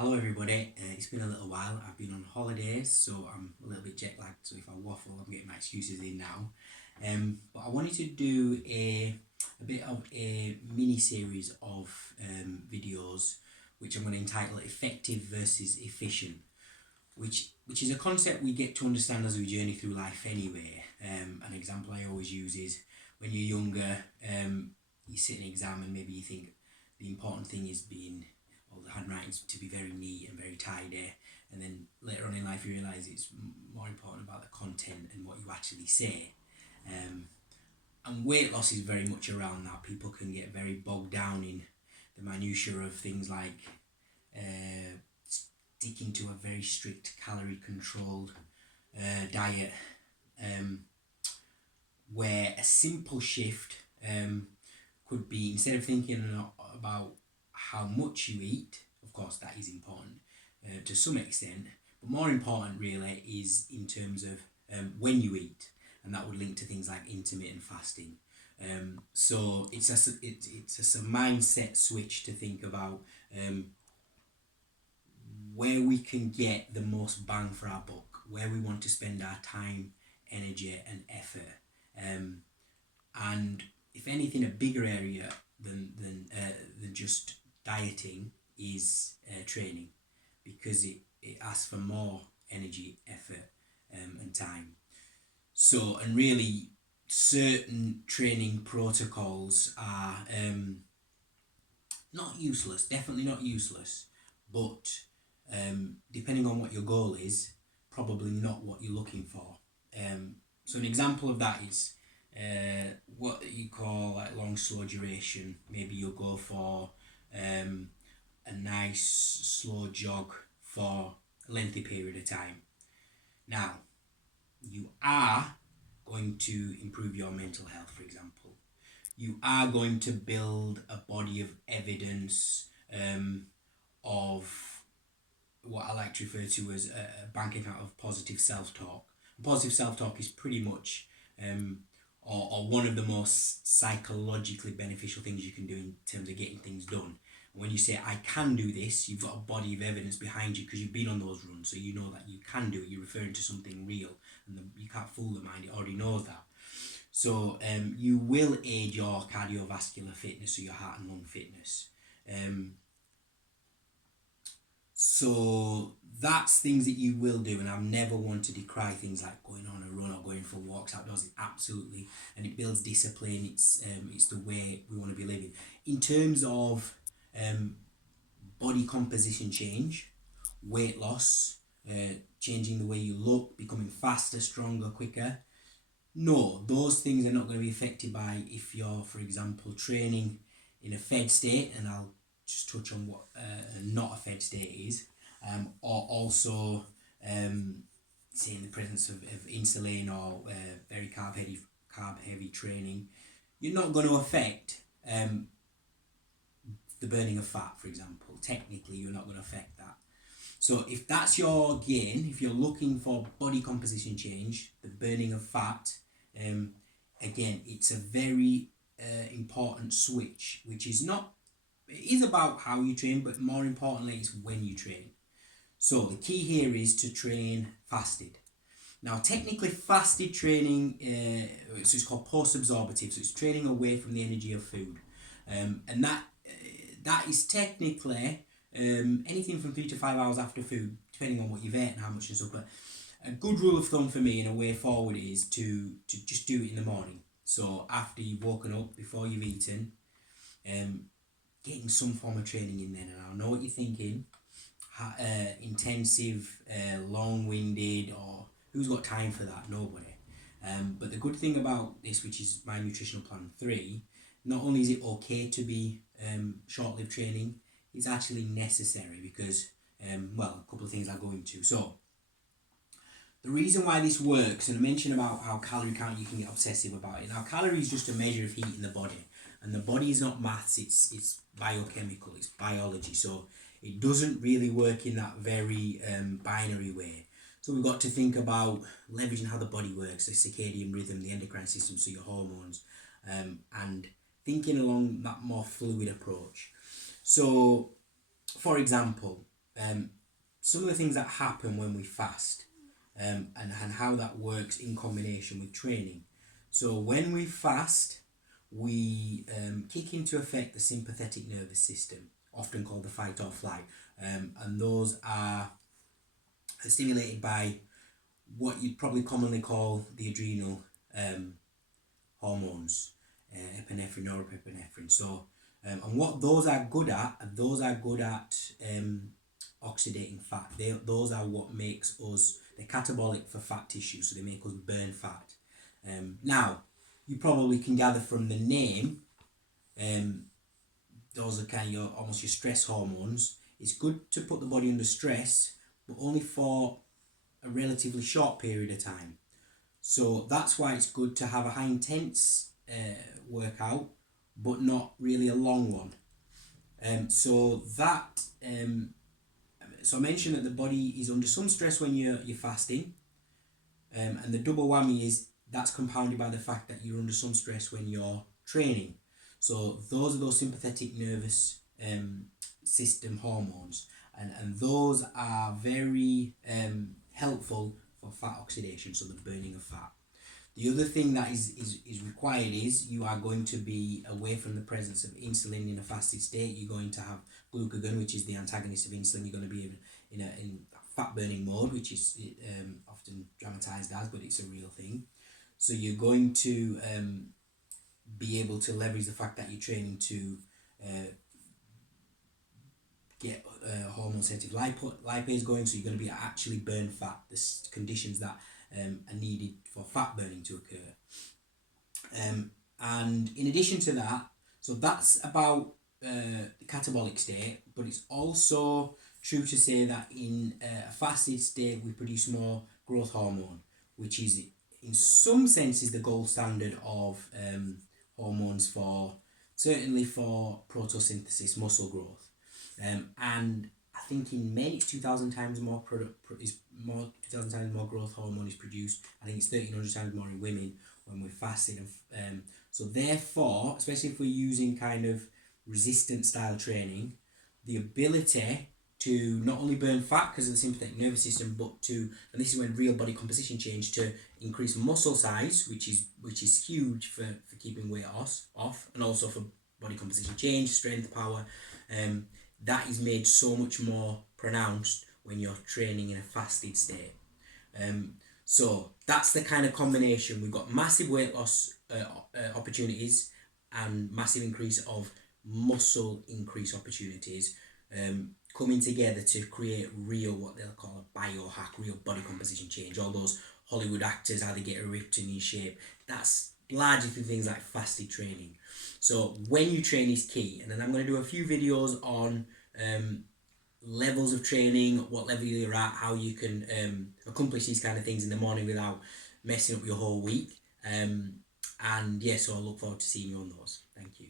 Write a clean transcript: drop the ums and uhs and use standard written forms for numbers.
Hello everybody, it's been a little while. I've been on holidays, so I'm a little bit jet lagged, so if I waffle I'm getting my excuses in now. But I wanted to do a bit of a mini series of videos which I'm going to entitle Effective versus Efficient, which is a concept we get to understand as we journey through life anyway. An example I always use is when you're younger, you sit an exam and maybe you think the important thing is being all the handwriting's to be very neat and very tidy, and then later on in life you realise it's more important about the content and what you actually say. And weight loss is very much around that. People can get very bogged down in the minutiae of things like sticking to a very strict calorie controlled diet, where a simple shift could be, instead of thinking about how much you eat, of course that is important to some extent, but more important really is in terms of when you eat, and that would link to things like intermittent fasting. So it's a mindset switch to think about where we can get the most bang for our buck, where we want to spend our time, energy and effort. And if anything, a bigger area than just dieting is training, because it asks for more energy, effort and time. So, and really certain training protocols are not useless, definitely not useless, but depending on what your goal is, probably not what you're looking for. So an example of that is what you call like long slow duration. Maybe you'll go for a nice slow jog for a lengthy period of time. Now, you are going to improve your mental health, for example. You are going to build a body of evidence of what I like to refer to as a bank account of positive self-talk. Positive self-talk is pretty much or one of the most psychologically beneficial things you can do in terms of getting things done. When you say, I can do this, you've got a body of evidence behind you because you've been on those runs, so you know that you can do it. You're referring to something real, and you can't fool the mind, it already knows that. So you will aid your cardiovascular fitness or your heart and lung fitness. So that's things that you will do, and I've never want to decry things like going on a run or going for walks outdoors. Absolutely, and it builds discipline. It's the way we want to be living. In terms of body composition change, weight loss, changing the way you look, becoming faster, stronger, quicker. No, those things are not going to be affected by if you're, for example, training in a fed state, and I'll just touch on what not a fed state is, or also say in the presence of insulin or very carb heavy training. You're not going to affect the burning of fat, for example. Technically, you're not going to affect that. So if that's your gain, if you're looking for body composition change, the burning of fat, again, it's a very important switch, which is not, it is about how you train, but more importantly, it's when you train. So the key here is to train fasted. Now, technically, fasted training, so it's called post-absorptive, so it's training away from the energy of food. And that is technically anything from 3 to 5 hours after food, depending on what you've ate and how much and stuff. But a good rule of thumb for me and a way forward is to just do it in the morning. So after you've woken up, before you've eaten, getting some form of training in then. And I know what you're thinking, intensive, long-winded, or who's got time for that? Nobody. But the good thing about this, which is my nutritional plan 3, not only is it okay to be short-lived training, it's actually necessary because, well, a couple of things I'll go into. So, the reason why this works, and I mentioned about how calorie count, you can get obsessive about it. Now, calorie is just a measure of heat in the body, and the body is not maths, it's biochemical, it's biology. So, it doesn't really work in that very binary way. So we've got to think about leveraging how the body works, the circadian rhythm, the endocrine system, so your hormones, and thinking along that more fluid approach. So, for example, some of the things that happen when we fast, and how that works in combination with training. So when we fast, we kick into effect the sympathetic nervous system, often called the fight or flight, and those are stimulated by what you'd probably commonly call the adrenal hormones, epinephrine, norepinephrine. So, and what those are good at, oxidating fat. Those are what makes us, they're catabolic for fat tissue, so they make us burn fat. Now, you probably can gather from the name, those are kind of almost your stress hormones. It's good to put the body under stress, but only for a relatively short period of time. So that's why it's good to have a high intense workout, but not really a long one. So I mentioned that the body is under some stress when you're fasting, and the double whammy is that's compounded by the fact that you're under some stress when you're training. So those are those sympathetic nervous system hormones, and those are very helpful for fat oxidation, so the burning of fat. The other thing that is required is you are going to be away from the presence of insulin in a fasted state. You're going to have glucagon, which is the antagonist of insulin. You're going to be in fat burning mode, which is often dramatized as, but it's a real thing. So you're going to be able to leverage the fact that you're training to get hormone sensitive lipase going, so you're going to be actually burn fat, the conditions that are needed for fat burning to occur. And in addition to that, so that's about the catabolic state, but it's also true to say that in a fasted state we produce more growth hormone, which is in some senses the gold standard of hormones for, certainly for protosynthesis, muscle growth. And I think in men it's 2,000 times more 2,000 times more growth hormone is produced. I think it's 1,300 times more in women when we're fasting. So therefore, especially if we're using kind of resistant style training, the ability to not only burn fat because of the sympathetic nervous system, but to, and this is when real body composition change, to increase muscle size, which is huge for keeping weight off, and also for body composition change, strength, power. That is made so much more pronounced when you're training in a fasted state. So that's the kind of combination. We've got massive weight loss opportunities and massive increase of muscle increase opportunities coming together to create real, what they'll call a biohack, real body composition change. All those Hollywood actors, how they get ripped and in shape, that's largely through things like fasted training. So when you train is key, and then I'm going to do a few videos on levels of training, what level you're at, how you can accomplish these kind of things in the morning without messing up your whole week. And yeah, so I look forward to seeing you on those. Thank you.